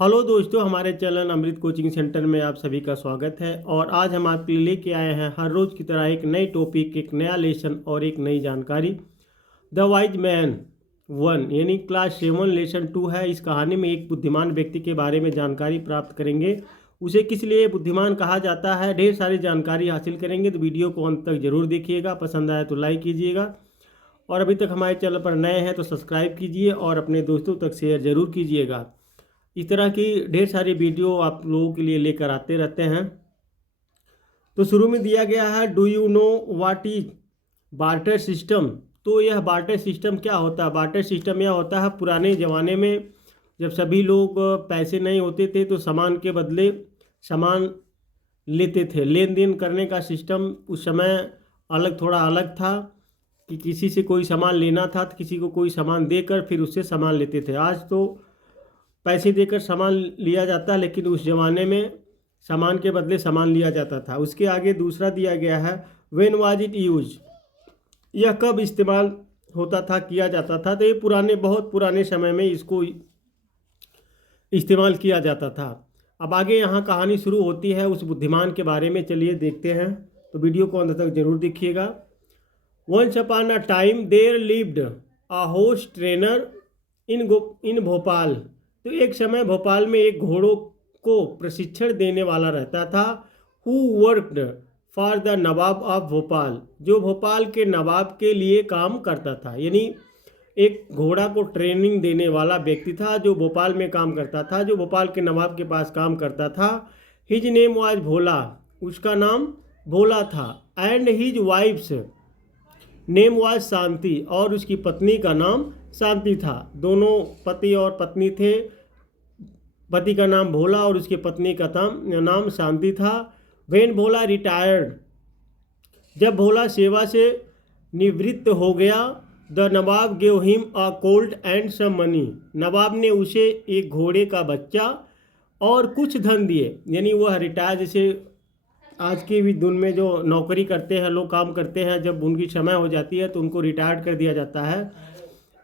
Hello दोस्तों, हमारे channel अमृत coaching centre में आप सभी का स्वागत है। और आज हम आपके लिए लेके आए हैं हर रोज़ की तरह एक नई टॉपिक, एक नया लेसन और एक नई जानकारी। द वाइज मैन वन यानी क्लास 7 लेसन 2 है। इस कहानी में एक बुद्धिमान व्यक्ति के बारे में जानकारी प्राप्त करेंगे। उसे किस लिए बुद्धिमान कहा जाता है, ढेर सारी जानकारी हासिल करेंगे। तो वीडियो को अंत तक जरूर देखिएगा, पसंद आए तो लाइक कीजिएगा और अभी तक हमारे चैनल पर नए हैं तो सब्सक्राइब कीजिए और अपने दोस्तों तक शेयर जरूर कीजिएगा। इस तरह की ढेर सारी वीडियो आप लोगों के लिए लेकर आते रहते हैं। तो शुरू में दिया गया है, do you know what is barter system. तो यह बार्टर सिस्टम क्या होता है? बार्टर सिस्टम यह होता है, पुराने ज़माने में जब सभी लोग पैसे नहीं होते थे तो सामान के बदले सामान लेते थे। लेन देन करने का सिस्टम उस समय थोड़ा अलग था कि किसी से कोई सामान लेना था तो किसी को कोई सामान देकर फिर उससे सामान लेते थे। आज तो पैसे देकर सामान लिया जाता है, लेकिन उस ज़माने में सामान के बदले सामान लिया जाता था। उसके आगे दूसरा दिया गया है, व्हेन वाज इट यूज। यह कब इस्तेमाल होता था, किया जाता था? तो ये बहुत पुराने समय में इसको इस्तेमाल किया जाता था। अब आगे यहाँ कहानी शुरू होती है उस बुद्धिमान के बारे में। चलिए देखते हैं, तो वीडियो को अंत तक जरूर देखिएगा। Once upon a time there lived a horse trainer in Bhopal. तो एक समय भोपाल में एक घोड़ों को प्रशिक्षण देने वाला रहता था। Who worked for the Nawab of Bhopal, जो भोपाल के नवाब के लिए काम करता था। यानी एक घोड़ा को ट्रेनिंग देने वाला व्यक्ति था जो भोपाल में काम करता था, जो भोपाल के नवाब के पास काम करता था। हिज नेम वाज भोला, उसका नाम भोला था। And his wife's name was Shanti, और उसकी पत्नी का नाम शांति था। दोनों पति और पत्नी थे। पति का नाम भोला और उसकी पत्नी का नाम शांति था। व्हेन भोला रिटायर्ड, जब भोला सेवा से निवृत्त हो गया, the nawab gave him a colt and some money. नवाब ने उसे एक घोड़े का बच्चा और कुछ धन दिए। यानी वह रिटायर, जैसे आज की भी दिन में जो नौकरी करते हैं लोग, काम करते हैं, जब उनकी समय हो जाती है तो उनको रिटायर्ड कर दिया जाता है।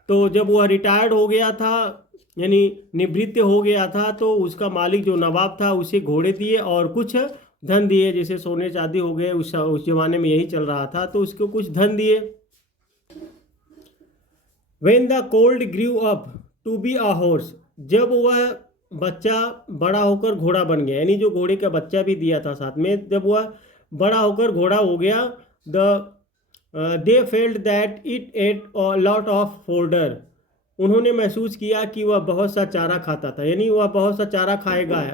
तो जब वह रिटायर्ड हो गया था, यानी निवृत्त हो गया था, तो उसका मालिक जो नवाब था उसे घोड़े दिए और कुछ धन दिए। जैसे सोने चांदी हो गए, उस ज़माने में यही चल रहा था, तो उसको कुछ धन दिए। When the colt grew up to be a horse, जब वह बच्चा बड़ा होकर घोड़ा बन गया, यानी जो घोड़े का बच्चा भी दिया था साथ में, जब वह बड़ा होकर घोड़ा हो गया, they felt that it at a lot of folder, उन्होंने महसूस किया कि वह बहुत सा चारा खाता था। यानी वह बहुत सा चारा खाएगा है,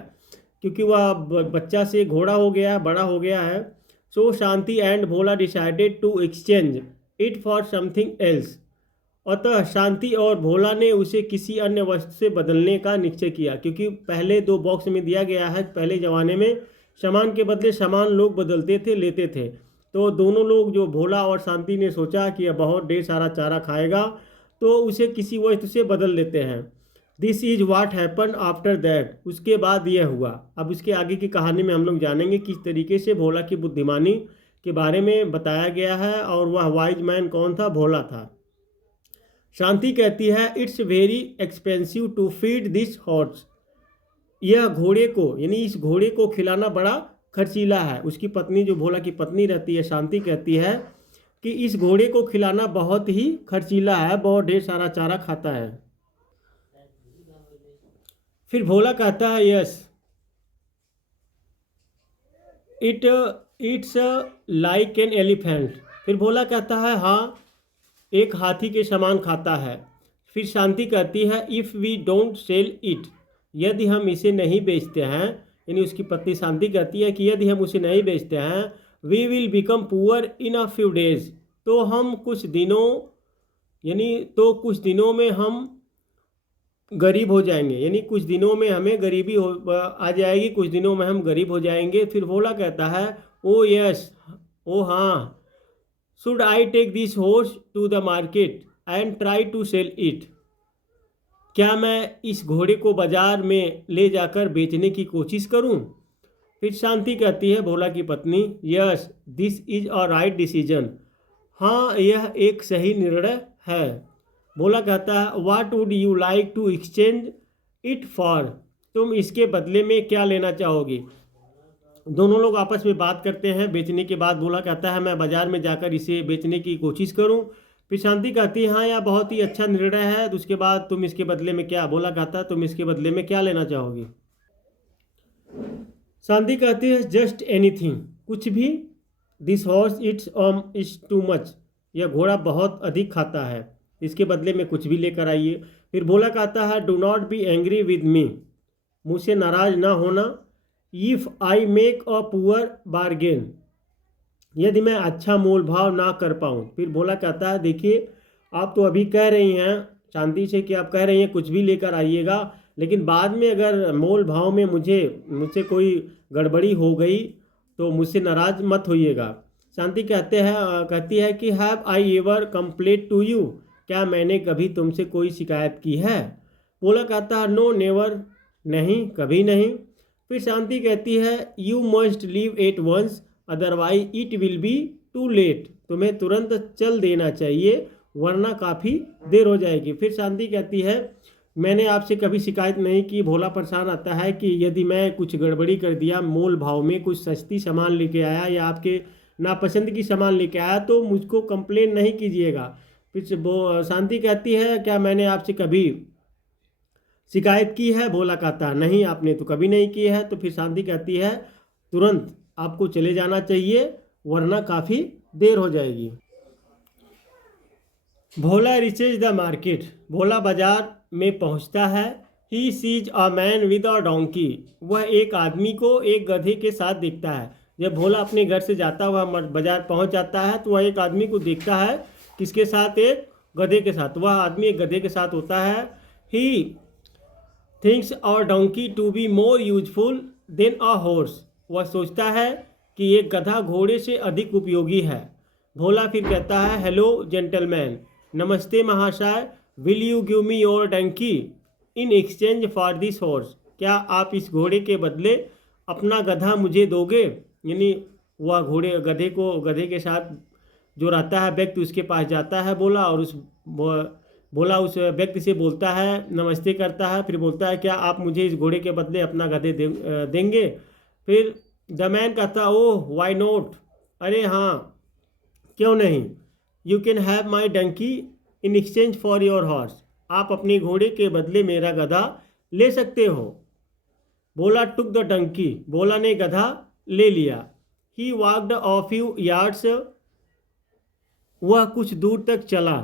क्योंकि वह बच्चा से घोड़ा हो गया है, बड़ा हो गया है। So Shanti and Bhola decided to exchange it for something else, अतः शांति और भोला ने उसे किसी अन्य वस्तु से बदलने का निश्चय किया। क्योंकि पहले 2 बॉक्स में दिया गया है, पहले ज़माने में सामान के बदले सामान लोग बदलते थे, लेते थे। तो दोनों लोग, जो भोला और शांति, ने सोचा कि यह बहुत ढेर सारा चारा खाएगा, तो उसे किसी वस्तु से बदल लेते हैं। This is what happen after that, उसके बाद यह हुआ। अब उसके आगे की कहानी में हम लोग जानेंगे किस तरीके से भोला की बुद्धिमानी के बारे में बताया गया है। और वह वाइज मैन कौन था? भोला था। शांति कहती है, it's very expensive to feed this horse. यह घोड़े को, यानी इस घोड़े को खिलाना बड़ा खर्चीला है। उसकी पत्नी, जो भोला की पत्नी रहती है, शांति, कहती है कि इस घोड़े को खिलाना बहुत ही खर्चीला है, बहुत ढेर सारा चारा खाता है। फिर भोला कहता है, yes it it's like an elephant. फिर भोला कहता है, हाँ, एक हाथी के समान खाता है। फिर शांति कहती है, if we don't sell it, यदि हम इसे नहीं बेचते हैं, यानी उसकी पत्नी शांति कहती है कि यदि हम उसे नहीं बेचते हैं, we will become poor in a few days, तो हम कुछ दिनों, यानी तो कुछ दिनों में हम गरीब हो जाएंगे। यानी कुछ दिनों में हमें गरीबी आ जाएगी, कुछ दिनों में हम गरीब हो जाएंगे। फिर भोला कहता है, ओ यस, ओ हाँ, should I take this horse to the market and try to sell it, क्या मैं इस घोड़े को बाजार में ले जाकर बेचने की कोशिश करूं? फिर शांति कहती है, भोला की पत्नी, yes this is a right decision, हाँ, यह एक सही निर्णय है। भोला कहता है, what would you like to exchange it for, तुम इसके बदले में क्या लेना चाहोगे। दोनों लोग आपस में बात करते हैं। बेचने के बाद भोला कहता है मैं बाजार में जाकर इसे बेचने की कोशिश करूं। फिर शांति कहती है हाँ यह बहुत ही अच्छा निर्णय है। तो उसके बाद तुम इसके बदले में क्या, भोला कहता है तुम इसके बदले में क्या लेना चाहोगे। शांति कहती है जस्ट एनीथिंग, कुछ भी। This horse it's too much, यह घोड़ा बहुत अधिक खाता है, इसके बदले में कुछ भी लेकर आइए। फिर भोला कहता है do not be angry with me, मुझसे नाराज ना होना। If I make a poor bargain, यदि मैं अच्छा मोल भाव ना कर पाऊँ। फिर भोला कहता है देखिए आप तो अभी कह रही हैं शांति से कि आप कह रही हैं कुछ भी लेकर आइएगा, लेकिन बाद में अगर मोल भाव में मुझसे कोई गड़बड़ी हो गई तो मुझसे नाराज मत होइएगा। शांति कहती है कि have I ever complaint to you, क्या मैंने कभी तुमसे कोई शिकायत की है। भोला कहता है नो नेवर, नहीं कभी नहीं। फिर शांति कहती है you must leave at once otherwise it will be too late, तुम्हें तुरंत चल देना चाहिए वरना काफ़ी देर हो जाएगी। फिर शांति कहती है मैंने आपसे कभी शिकायत नहीं की। भोला परेशान आता है कि यदि मैं कुछ गड़बड़ी कर दिया, मोल भाव में कुछ सस्ती सामान लेके आया या आपके नापसंद की सामान लेके आया तो मुझको कंप्लेन नहीं कीजिएगा। फिर वो शांति कहती है क्या मैंने आपसे कभी शिकायत की है। भोला कहता है नहीं आपने तो कभी नहीं की है। तो फिर शांति कहती है तुरंत आपको चले जाना चाहिए वरना काफ़ी देर हो जाएगी। भोला रिचेज द मार्केट, भोला बाजार में पहुंचता है। He sees a man with a donkey, वह एक आदमी को एक गधे के साथ देखता है। जब भोला अपने घर से जाता हुआ बाजार पहुंच जाता है तो वह एक आदमी को देखता है, किसके साथ, एक गधे के साथ। वह आदमी एक गधे के साथ होता है। He thinks a donkey to be more useful than a horse, वह सोचता है कि एक गधा घोड़े से अधिक उपयोगी है। भोला फिर कहता है हेलो जेंटलमैन, नमस्ते महाशय, will you give me your donkey in exchange for this horse, क्या आप इस घोड़े के बदले अपना गधा मुझे दोगे। यानी वह गधे के साथ जो रहता है व्यक्ति उसके पास जाता है भोला और भोला उस व्यक्ति से बोलता है, नमस्ते करता है, फिर बोलता है क्या आप मुझे इस घोड़े के बदले अपना गधे देंगे। फिर द मैन कहता है ओह वाई नॉट, अरे हाँ क्यों नहीं। You can have my donkey in exchange for your horse, आप अपने घोड़े के बदले मेरा गधा ले सकते हो। भोला टुक द डंकी, भोला ने गधा ले लिया। He walked a few yards, वह कुछ दूर तक चला।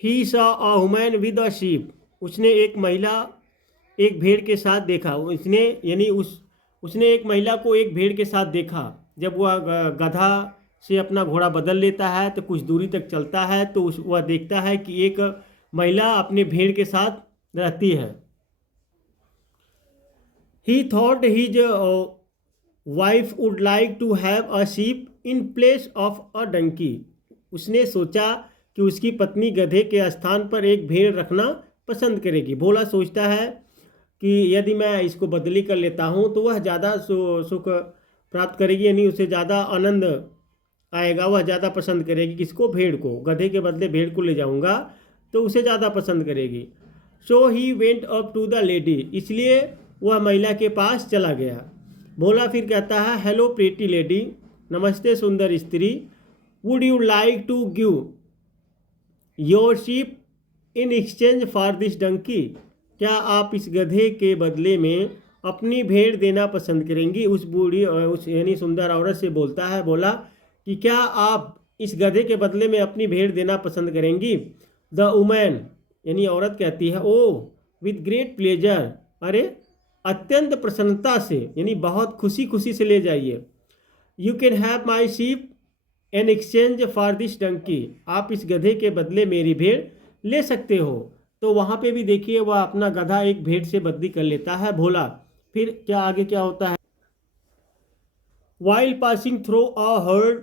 He saw a woman with a sheep, उसने एक महिला एक भेड़ के साथ देखा। उसने एक महिला को एक भेड़ के साथ देखा। जब वह गधा से अपना घोड़ा बदल लेता है तो कुछ दूरी तक चलता है तो वह देखता है कि एक महिला अपने भेड़ के साथ रहती है। He thought his wife would like to have a sheep in place of a donkey, उसने सोचा कि उसकी पत्नी गधे के स्थान पर एक भेड़ रखना पसंद करेगी। भोला सोचता है कि यदि मैं इसको बदली कर लेता हूँ तो वह ज़्यादा सुख प्राप्त करेगी, यानी उसे ज़्यादा आनंद आएगा, वह ज़्यादा पसंद करेगी किसको, भेड़ को। गधे के बदले भेड़ को ले जाऊँगा तो उसे ज़्यादा पसंद करेगी। So he went up to the lady, इसलिए वह महिला के पास चला गया। भोला फिर कहता है हेलो प्रीटी लेडी, नमस्ते सुंदर स्त्री, would you like to give your sheep in exchange for this donkey, क्या आप इस गधे के बदले में अपनी भेड़ देना पसंद करेंगी। उस यानी सुंदर औरत से बोलता है भोला कि क्या आप इस गधे के बदले में अपनी भेड़ देना पसंद करेंगी। द वुमन यानी औरत कहती है ओ विद ग्रेट प्लेजर, अरे अत्यंत प्रसन्नता से, यानी बहुत खुशी खुशी से ले जाइए। You can have my sheep in exchange for this donkey, आप इस गधे के बदले मेरी भेड़ ले सकते हो। तो वहाँ पे भी देखिए वह अपना गधा एक भेड़ से बदली कर लेता है भोला। फिर क्या आगे क्या होता है, while passing through a herd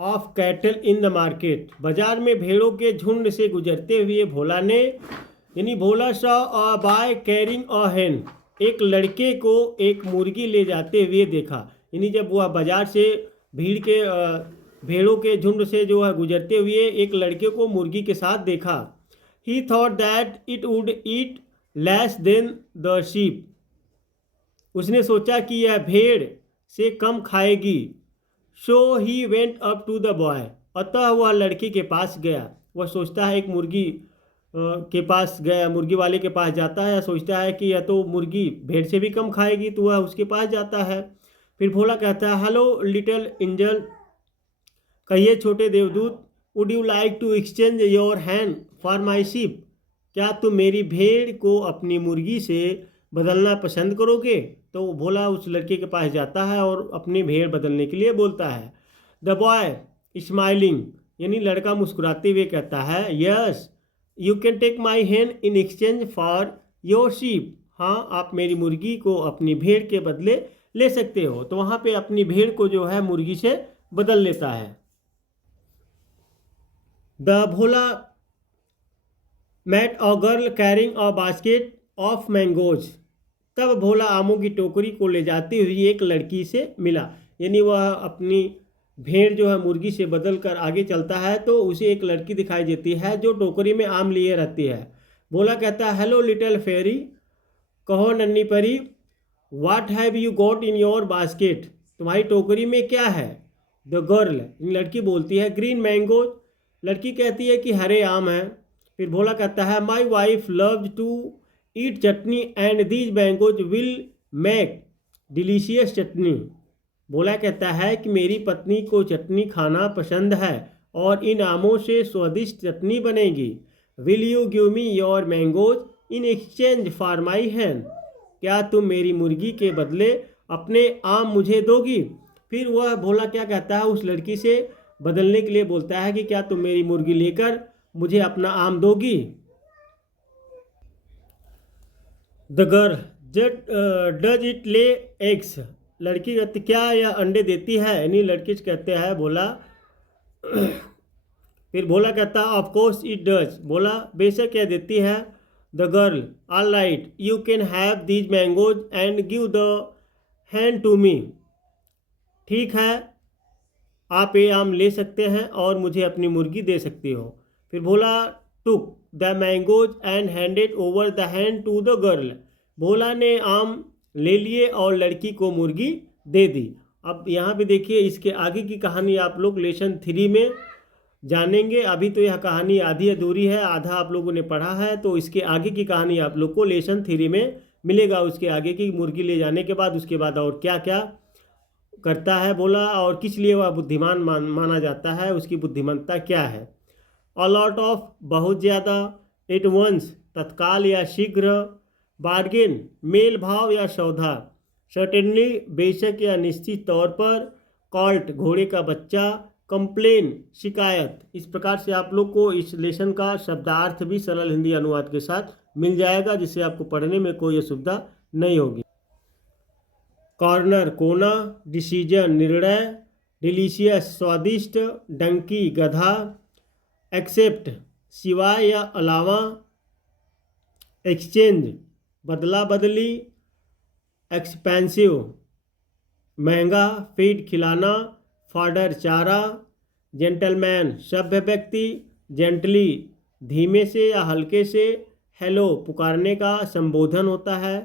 of cattle in the market, बाजार में भेड़ों के झुंड से गुजरते हुए Bhola saw a boy carrying a hen, एक लड़के को एक मुर्गी ले जाते हुए देखा। यानी जब वह बाजार से भेड़ों के झुंड से जो है गुजरते हुए एक लड़के को मुर्गी के साथ देखा। He thought that it would eat less than the sheep. उसने सोचा कि यह भेड़ से कम खाएगी। So he went up to the boy. अतः वह लड़के के पास गया। वह सोचता है एक मुर्गी के पास गया, मुर्गी वाले के पास जाता है, सोचता है कि यह तो मुर्गी भेड़ से भी कम खाएगी, तो वह उसके पास जाता है। फिर भोला कहता है, हेलो लिटिल एंजल, कहिए छोटे देवदूत, would you like to exchange your hand for my sheep. क्या तुम मेरी भेड़ को अपनी मुर्गी से बदलना पसंद करोगे। तो भोला उस लड़के के पास जाता है और अपनी भेड़ बदलने के लिए बोलता है। द बॉय स्माइलिंग, यानी लड़का मुस्कुराते हुए कहता है, yes you can take my hand in exchange for your sheep. हाँ, आप मेरी मुर्गी को अपनी भेड़ के बदले ले सकते हो। तो वहाँ पे अपनी भेड़ को जो है मुर्गी से बदल लेता है। The Bhola met a girl carrying a basket of mangoes। तब भोला आमों की टोकरी को ले जाती हुई एक लड़की से मिला। यानी वह अपनी भेड़ जो है मुर्गी से बदल कर आगे चलता है तो उसे एक लड़की दिखाई देती है जो टोकरी में आम लिए रहती है। भोला कहता है, हेलो लिटिल फेरी, कहो नन्ही परी, what have you got in your basket. तुम्हारी टोकरी में क्या है। द गर्ल, लड़की बोलती है, ग्रीन मैंगोज। लड़की कहती है कि हरे आम हैं। फिर भोला कहता है, my wife loves to eat chutney and these mangoes will make delicious chutney. Bhola कहता है कि मेरी पत्नी को चटनी खाना पसंद है और इन आमों से स्वादिष्ट चटनी बनेगी। Will you give me your mangoes in exchange for my hand. क्या तुम मेरी मुर्गी के बदले अपने आम मुझे दोगी। फिर वह भोला क्या कहता है, उस लड़की से बदलने के लिए बोलता है कि क्या तुम मेरी मुर्गी लेकर मुझे अपना आम दोगी। The girl, does it lay eggs. लड़की कहती, क्या यह अंडे देती है। यानी लड़की कहते हैं भोला। फिर भोला कहता है, of course it does. Bhola, बेशक यह देती है। The girl, all right, you can have these mangoes and give the hand to me. ठीक है, आप ये आम ले सकते हैं और मुझे अपनी मुर्गी दे सकती हो। फिर Bhola took the mangoes and handed over the hand to the girl. Bhola ने आम ले लिए और लड़की को मुर्गी दे दी। अब यहाँ पे देखिए, इसके आगे की कहानी आप लोग लेसन 3 में जानेंगे। अभी तो यह कहानी आधी अधूरी है, आधा आप लोगों ने पढ़ा है, तो इसके आगे की कहानी आप लोग को लेसन 3 में मिलेगा। उसके आगे की मुर्गी ले जाने के बाद उसके बाद और क्या क्या करता है भोला और किस लिए वह बुद्धिमान माना जाता है, उसकी बुद्धिमत्ता क्या है। अ लॉट ऑफ, बहुत ज़्यादा, एट वंस, तत्काल या शीघ्र, बार्गेन, मेल भाव या सौदा, सर्टेनली, बेशक या निश्चित तौर पर, कॉल्ट, घोड़े का बच्चा, कंप्लेन, शिकायत। इस प्रकार से आप लोग को इस लेसन का शब्दार्थ भी सरल हिंदी अनुवाद के साथ मिल जाएगा, जिससे आपको पढ़ने में कोई असुविधा नहीं होगी। कॉर्नर, कोना, डिसीजन, निर्णय, डिलीशियस, स्वादिष्ट, डंकी, गधा, एक्सेप्ट, सिवाय या अलावा, एक्सचेंज, बदला बदली, एक्सपेंसिव, महंगा, फीड, खिलाना, फॉडर, चारा, जेंटलमैन, सभ्य व्यक्ति, जेंटली, धीमे से या हल्के से, हेलो, पुकारने का संबोधन होता है,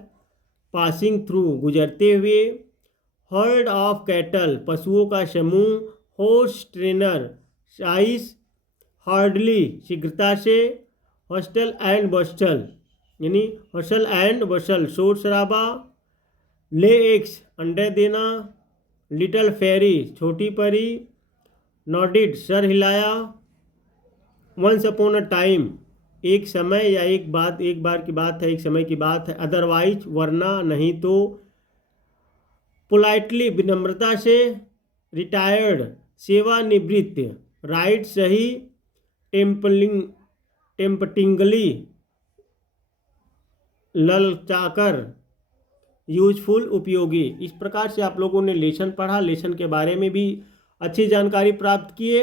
पासिंग थ्रू, गुजरते हुए, हर्ड ऑफ कैटल, पशुओं का समूह, हॉर्स ट्रेनर, साइज, हार्डली, शीघ्रता से, हॉस्टल एंड बस्टल, यानी हसल एंड बसल, शोर शराबा, ले एग्स, अंडे देना, लिटिल फेरी, छोटी परी, नॉडिड, सर हिलाया, वंस अपॉन अ टाइम, एक समय या एक बार की बात है, एक समय की बात है, अदरवाइज, वरना, नहीं तो, पोलाइटली, विनम्रता से, रिटायर्ड, सेवानिवृत्त, राइट, सही, टेम्पटिंगली, ललचाकर, यूजफुल, उपयोगी। इस प्रकार से आप लोगों ने लेसन पढ़ा, लेसन के बारे में भी अच्छी जानकारी प्राप्त किए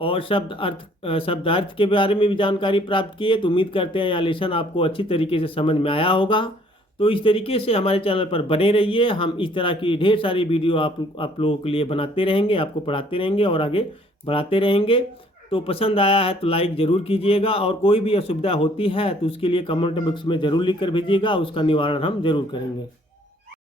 और शब्दार्थ के बारे में भी जानकारी प्राप्त किए। तो उम्मीद करते हैं यह लेसन आपको अच्छी तरीके से समझ में आया होगा। तो इस तरीके से हमारे चैनल पर बने रहिए, हम इस तरह की ढेर सारी वीडियो आप लोगों के लिए बनाते रहेंगे, आपको पढ़ाते रहेंगे और आगे बढ़ाते रहेंगे। तो पसंद आया है तो लाइक ज़रूर कीजिएगा, और कोई भी असुविधा होती है तो उसके लिए कमेंट बॉक्स में ज़रूर लिख कर भेजिएगा, उसका निवारण हम ज़रूर करेंगे।